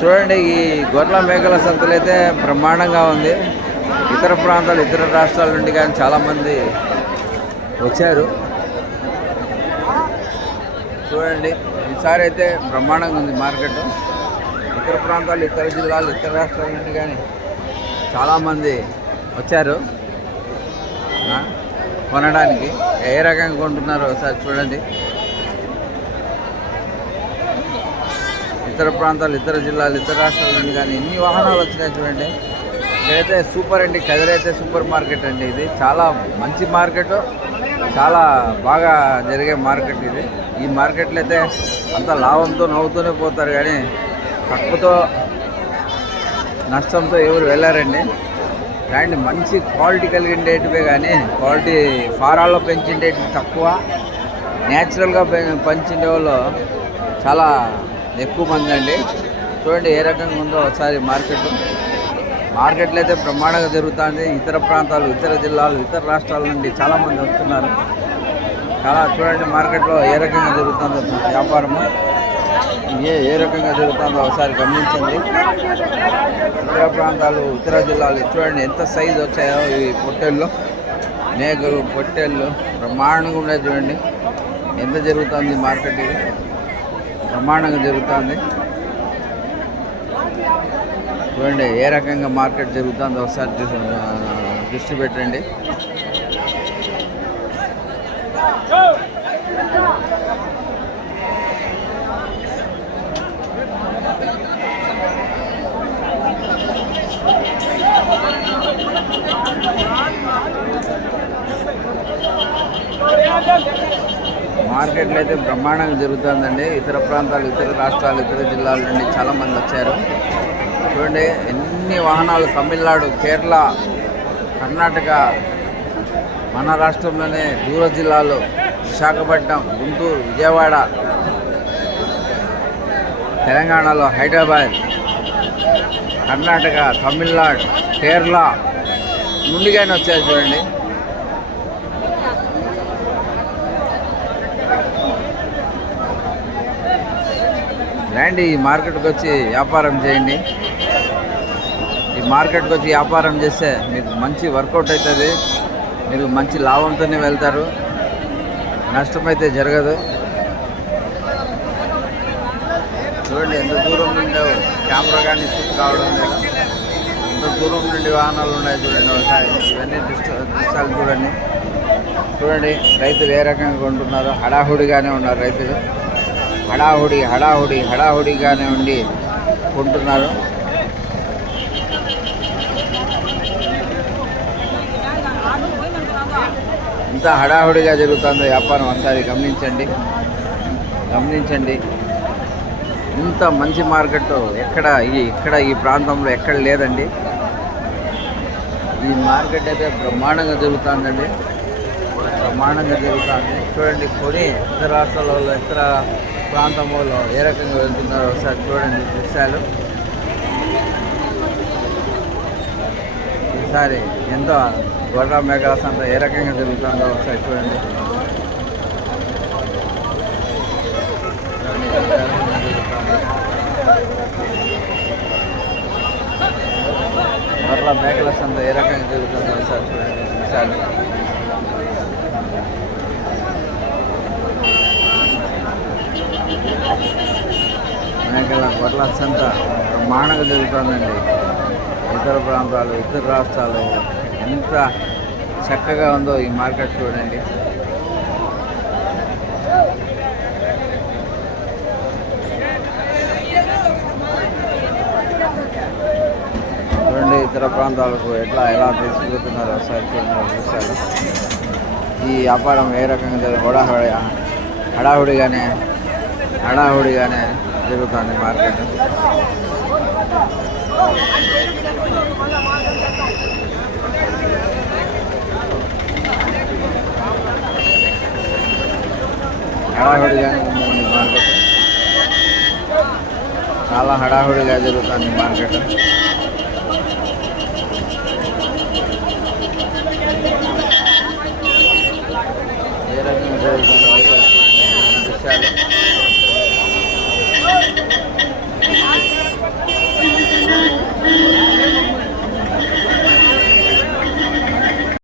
చూడండి ఈ గొర్రెల మేకల సంతలు అయితే బ్రహ్మాండంగా ఉంది. ఇతర ప్రాంతాలు ఇతర రాష్ట్రాల నుండి కానీ చాలామంది వచ్చారు. చూడండి ఈసారి అయితే బ్రహ్మాండంగా ఉంది మార్కెట్. ఇతర ప్రాంతాలు ఇతర జిల్లాలు ఇతర రాష్ట్రాల నుండి కానీ చాలామంది వచ్చారు. కొనడానికి ఏ రకంగా కొంటున్నారో ఒకసారి చూడండి. ఇతర ప్రాంతాలు ఇతర జిల్లాలు ఇతర రాష్ట్రాల నుండి కానీ ఎన్ని వాహనాలు వచ్చినాయి చూడండి. ఇదైతే సూపర్ అండి కదిరైతే సూపర్ మార్కెట్ అండి ఇది. చాలా మంచి మార్కెట్ చాలా బాగా జరిగే మార్కెట్ ఇది. ఈ మార్కెట్లో అయితే అంత లాభంతో నవ్వుతూనే పోతారు కానీ తక్కువతో నష్టంతో ఎవరు వెళ్ళారండి. అండ్ మంచి క్వాలిటీ కలిగిండేటివే కానీ క్వాలిటీ ఫారాల్లో పెంచిండేటివి తక్కువ. న్యాచురల్గా పె- పెంచిండే వాళ్ళు చాలా ఎక్కువ మంది అండి. చూడండి ఏ రకంగా ఉందో ఒకసారి మార్కెట్. మార్కెట్లో అయితే బ్రహ్మాండంగా జరుగుతుంది. ఇతర ప్రాంతాలు ఇతర జిల్లాలు ఇతర రాష్ట్రాల నుండి చాలామంది వస్తున్నారు. చాలా చూడండి మార్కెట్లో ఏ రకంగా జరుగుతుందో వ్యాపారము. ఏ ఏ రకంగా జరుగుతుందో ఒకసారి గమనించండి. ఇతర ప్రాంతాలు ఇతర జిల్లాలు చూడండి ఎంత సైజు వచ్చాయో ఈ పొట్టెళ్ళు. మేకలు పొట్టెళ్ళు బ్రహ్మాండంగా ఉన్నాయి చూడండి. ఎంత జరుగుతుంది మార్కెట్ ఇది? బ్రహ్మాండంగా జరుగుతుంది. చూడండి ఏ రకంగా మార్కెట్ జరుగుతుందో ఒకసారి దృష్టి పెట్టండి. మార్కెట్లో అయితే బ్రహ్మాండంగా జరుగుతుందండి. ఇతర ప్రాంతాలు ఇతర రాష్ట్రాలు ఇతర జిల్లాల నుండి చాలామంది వచ్చారు. చూడండి ఎన్ని వాహనాలు తమిళనాడు కేరళ కర్ణాటక మన రాష్ట్రంలోనే దూర జిల్లాలు విశాఖపట్నం గుంటూరు విజయవాడ తెలంగాణలో హైదరాబాద్ కర్ణాటక తమిళనాడు కేరళ నుండి కానీ వచ్చారు చూడండి. రండి ఈ మార్కెట్కి వచ్చి వ్యాపారం చేయండి. ఈ మార్కెట్కి వచ్చి వ్యాపారం చేస్తే మీకు మంచి వర్కౌట్ అవుతుంది. మీరు మంచి లాభంతోనే వెళ్తారు. నష్టమైతే జరగదు. చూడండి ఎంత దూరం నుండి కెమెరా కానీ షూట్ కావడం లేదు. ఎంత దూరం నుండి వాహనాలు ఉన్నాయి చూడండి ఒకసారి. ఇవన్నీ దృష్టి దృశ్యాలు చూడండి. చూడండి రైతులు ఏ రకంగా కొంటున్నారో హడాహుడిగానే ఉన్నారు రైతులు. హడాహుడి హడాహుడి హడాహుడిగానే ఉండి కొంటున్నారు ఇంత హడాహుడిగా జరుగుతుందో వ్యాపారం అంతా అది గమనించండి. గమనించండి. ఇంత మంచి మార్కెట్ ఎక్కడ ఈ ఇక్కడ ఈ ప్రాంతంలో ఎక్కడ లేదండి. ఈ మార్కెట్ అయితే బ్రహ్మాండంగా జరుగుతుందండి. బ్రహ్మాండంగా జరుగుతుంది. చూడండి కొని ఇతర రాష్ట్రాలలో ఇతర ప్రాంతం వాళ్ళు ఏ రకంగా వెళ్తున్నారో ఒకసారి చూడండి దృశ్యాలు. ఈసారి ఎంతో గొర్ర మేఘాస్ అంతా ఏ రకంగా జరుగుతుందో ఒకసారి చూడండి. చూడండి, మేకల సంత ఏ రకంగా జరుగుతుందో ఒకసారి చూడండి. దృశ్యాలు అనేక గొర్రెల సంత బ్రహ్మాండంగా జరుగుతుందండి. ఇతర ప్రాంతాలు ఇతర రాష్ట్రాలు ఎంత చక్కగా ఉందో ఈ మార్కెట్ చూడండి. చూడండి ఇతర ప్రాంతాలకు ఎట్లా ఎలా తీసుకుపోతున్నారో ఒకసారి చూడండి ఈ వ్యాపారం ఏ రకంగా జరుగు హడాహుడి హడాహుడిగానే హడాహుడిగానే జరుగుతుంది మార్కెట్ హడాహుడిగానే ఉంది మార్కెట్ చాలా హడాహుడిగా జరుగుతుంది మార్కెట్ ఏ రకంగా జరుగుతుందో ఒకసారి చూడండి. దృశ్యాలు